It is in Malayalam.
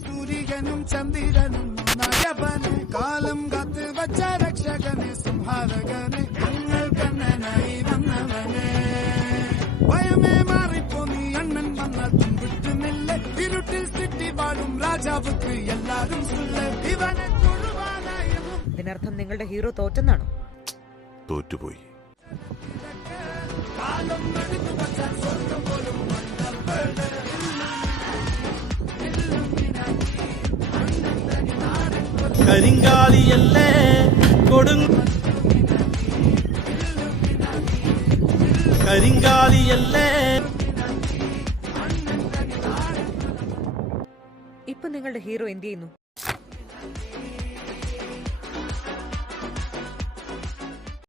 സൂര്യനും ചന്ദ്രനും നയവന് കാലം കത്ത് വച്ച രക്ഷകന് സംഹാരകന് ഞങ്ങൾ കണ്ണനായി വന്നവന് ഭയമേ മാറിപ്പോ നീ അണ്ണൻ വന്നാൽ വിട്ടുന്നില്ല ഇരുട്ടിൽ തെറ്റി വാഴും രാജാവുക്ക് എല്ലാരും ഇവനെ തൊഴുവാനായും. ഇതിനർത്ഥം നിങ്ങളുടെ ഹീറോ തോറ്റെന്നാണോ? തോറ്റുപോയി. കരിങ്കാലിയല്ലേ കരിങ്കാലിയല്ലേ. ഇപ്പൊ നിങ്ങളുടെ ഹീറോ എന്ത് ചെയ്യുന്നു?